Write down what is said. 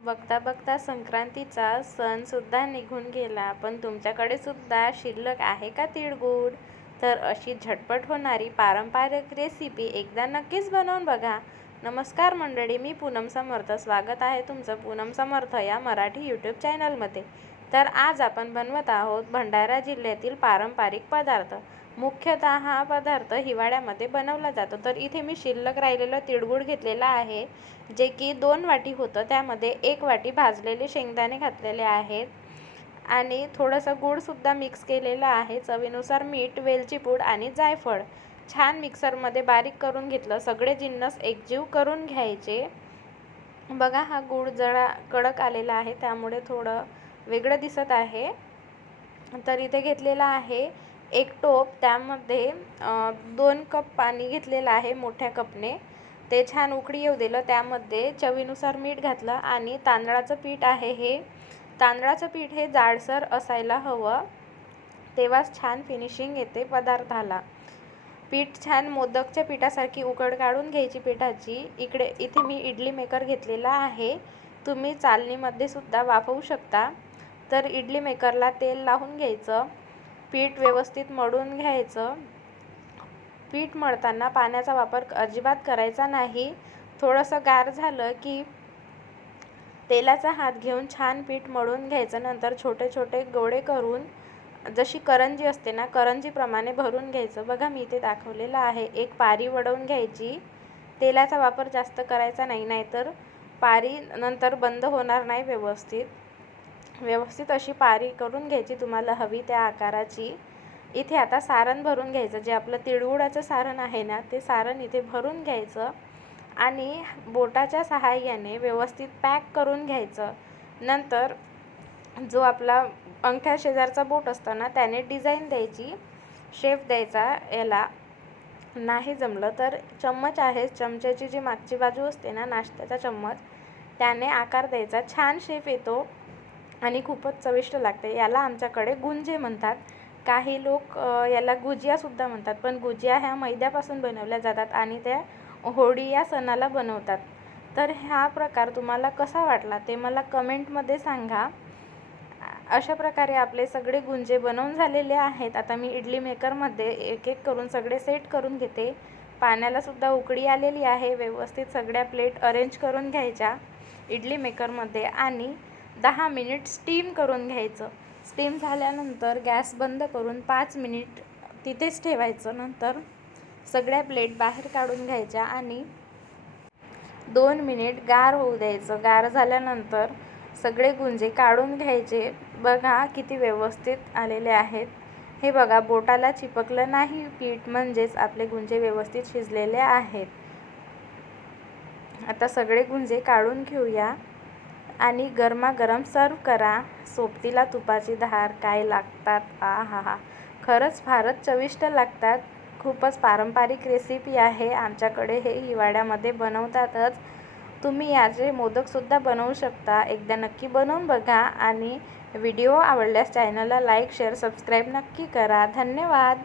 बघता बघता संक्रांतीचा सण सुद्धा निघून गेला. पण तुमच्याकडे सुद्धा शिल्लक आहे का तिळगुळ? तर अशी झटपट होणारी पारंपरिक रेसिपी एकदा नक्कीच बनवून बघा. नमस्कार मंडळी मी पूनम समर्थ. स्वागत आहे तुमचं पूनम समर्थ या मराठी यूट्यूब चॅनलमध्ये तर आज आपण बनवत आहोत भंडारा जिल्ह्यातील पारंपरिक पदार्थ. मुख्यतः हा पदार्थ हिवाळ्यामध्ये बनवला जातो. तर इथे मी शिल्लक राहिलेलं तिळगुळ घेतलेला आहे जे की दोन वाटी होतं. त्यामध्ये एक वाटी भाजलेले शेंगदाणे घातलेले आहेत. आणि थोडंसं गूळसुद्धा मिक्स केलेलं आहे. चवीनुसार मीठ वेलची पूड आणि जायफळ. छान मिक्सरमध्ये बारीक करून घेतलं. सगळे जिन्नस एकजीव करून घ्यायचे. बघा हा गूळ जरा कडक आलेला आहे. त्यामुळे थोडं वेगळं दिसत आहे. तर इथे घेतलेला आहे एक टोप. त्यामध्ये दोन कप पाणी घेतलेलं आहे मोठ्या कपने. ते छान उकळी येऊ दिलं. त्यामध्ये चवीनुसार मीठ घातलं आणि तांदळाचं पीठ आहे हे. तांदळाचं पीठ हे जाडसर असायला हवं. तेव्हाच छान फिनिशिंग येते पदार्थाला. पीठ छान मोदकच्या पिठासारखी उकड काढून घ्यायची पिठाची. इकडे इथे मी इडली मेकर घेतलेला आहे. तुम्ही चालणीमध्ये सुद्धा वाफवू शकता. तर इडली मेकरला तेल लावून घ्यायचं. पीठ व्यवस्थित मळून घ्यायचं. पीठ मळताना पाण्याचा वापर अजिबात करायचा नाही. थोडंसं गार झालं की तेलाचा हात घेऊन छान पीठ मळून घ्यायचं. नंतर छोटे छोटे गोळे करून जशी करंजी असते ना करंजीप्रमाणे भरून घ्यायचं. बघा मी इथे दाखवलेलं आहे. एक पारी वडवून घ्यायची. तेलाचा वापर जास्त करायचा नाही नाहीतर पारी नंतर बंद होणार नाही व्यवस्थित. व्यवस्थित अशी पारी करून घ्यायची तुम्हाला हवी त्या आकाराची. इथे आता सारण भरून घ्यायचं जे आपलं तिळगुळाचं सारण आहे ना ते सारण इथे भरून घ्यायचं आणि बोटाच्या सहाय्याने व्यवस्थित पॅक करून घ्यायचं. नंतर जो आपला अंगठ्या शेजारचा बोट असतो ना त्याने डिझाईन द्यायची शेप द्यायचा याला नाही जमलं तर चम्मच आहे चमच्याची जी मागची बाजू असते ना नाश्त्याचा चम्मच त्याने आकार द्यायचा. छान शेप येतो. आणि खूपच चविष्ट लागते. याला आमच्याकडे गुंजे म्हणतात. काही लोक याला गुजियासुद्धा म्हणतात. पण गुजिया ह्या मैद्यापासून बनवल्या जातात आणि त्या होळी या सणाला बनवतात. तर हा प्रकार तुम्हाला कसा वाटला ते मला कमेंटमध्ये सांगा. अशा प्रकारे आपले सगळे गुंजे बनवून झालेले आहेत. आता मी इडली मेकरमध्ये एक एक करून सगळे सेट करून घेते. पाण्यालासुद्धा उकळी आलेली आहे. व्यवस्थित सगळ्या प्लेट अरेंज करून घ्यायच्या इडली मेकरमध्ये. आणि दहा मिनिट स्टीम करून घ्यायचं. स्टीम झाल्यानंतर गॅस बंद करून पाच मिनिट तिथेच ठेवायचं. नंतर सगळ्या प्लेट बाहेर काढून घ्यायच्या आणि दोन मिनिट गार होऊ द्यायचं. गार झाल्यानंतर सगळे गुंजे काढून घ्यायचे. बघा किती व्यवस्थित आलेले आहेत. हे बघा बोटाला चिपकलं नाही पीठ म्हणजेच आपले गुंजे व्यवस्थित शिजलेले आहेत. आता सगळे गुंजे काढून घेऊया. आणि गरमागरम सर्व करा. सोबतीला तुपाची धार काय लागतात? आ हा हा. खरंच फारच चविष्ट लागतात. खूपच पारंपरिक रेसिपी आहे. आमच्याकडे हे हिवाळ्यामध्ये बनवतातच. तुम्ही याचे मोदकसुद्धा बनवू शकता. एकदा नक्की बनवून बघा आणि व्हिडिओ आवडल्यास चॅनलला लाईक शेअर सबस्क्राईब नक्की करा. धन्यवाद!